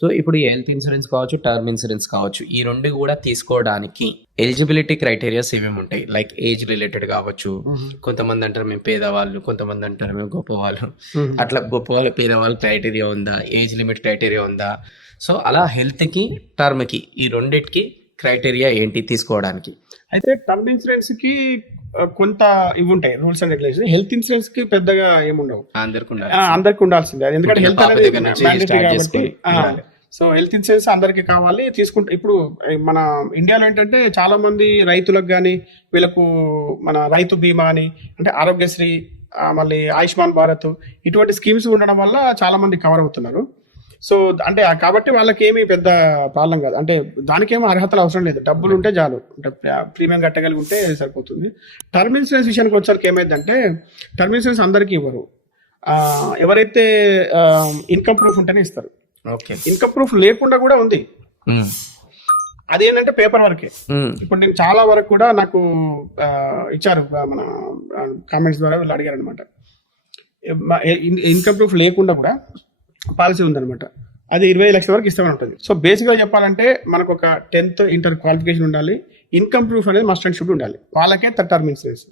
So ఇప్పుడు ఈ health insurance కావచ్చు, టర్మ్ ఇన్సూరెన్స్ కావచ్చు, ఈ 2 కూడా తీసుకోవడానికి ఎలిజిబిలిటీ క్రైటీరియాస్ ఏమేమి ఉంటాయి? లైక్ ఏజ్ రిలేటెడ్ కావచ్చు, కొంతమంది అంటారు మేము పేదవాళ్ళు, కొంతమంది అంటారు మేము గొప్పవాళ్ళు. అట్లా గొప్పవాళ్ళు, పేదవాళ్ళు క్రైటీరియా ఉందా? ఏజ్ లిమిట్ క్రైటీరియా ఉందా? సో అలా హెల్త్‌కి, టర్మ్‌కి ఈ రెండిటికి క్రైటీరియా ఏంటి తీసుకోవడానికి? అయితే టర్మ్ ఇన్సూరెన్స్ కి కొంత ఇవి ఉంటాయి rules and regulation. Health insurance కి పెద్దగా ఏముండవు. అందరికి అందరికి ఉండాల్సిందే అది, ఎందుకంటే హెల్త్ పాప అనేది దగ్గర నుంచి mandatory స్టార్ట్ కాబట్టి. చేసుకొని ఉండాలి. సో హెల్త్ ఇన్సూరెన్స్ అందరికి కావాలి తీసుకుంటే. ఇప్పుడు మన ఇండియాలో ఏంటంటే చాలా మంది రైతులకు కానీ వీళ్ళకు మన రైతు బీమా అని, అంటే ఆరోగ్యశ్రీ, మళ్ళీ ఆయుష్మాన్ భారత్ ఇటువంటి స్కీమ్స్ ఉండడం వల్ల చాలా మంది కవర్ అవుతున్నారు. సో అంటే కాబట్టి వాళ్ళకి ఏమి పెద్ద ప్రాబ్లం కాదు. అంటే దానికేమో అర్హతలు అవసరం లేదు, డబ్బులు ఉంటే చాలు, అంటే ప్రీమియం కట్టగలిగి ఉంటే సరిపోతుంది. టర్మ్ ఇన్సూరెన్స్ విషయానికి వచ్చేసరికి ఏమైందంటే టర్మ్ ఇన్సూరెన్స్ అందరికీ ఇవ్వరు. ఎవరైతే ఇన్కమ్ ప్రూఫ్ ఉంటేనే ఇస్తారు. ఓకే. ఇన్కమ్ ప్రూఫ్ లేకుండా కూడా ఉంది. అదేంటంటే పేపర్ వర్కే. ఇప్పుడు నేను చాలా వరకు కూడా నాకు ఇచ్చారు, మన కామెంట్స్ ద్వారా వీళ్ళు అడిగారు అనమాట. ఇన్కమ్ ప్రూఫ్ లేకుండా కూడా పాలసీ ఉందన్నమాట. అది 20 లక్షల వరకు ఇస్తామని ఉంటుంది. సో బేసిక్గా చెప్పాలంటే మనకు ఒక 10th ఇంటర్ క్వాలిఫికేషన్ ఉండాలి, ఇన్కమ్ ప్రూఫ్ అనేది మస్ట్ అండ్ షుడ్ ఉండాలి, వాళ్ళకే టర్మ్ ఇన్సూరెన్స్.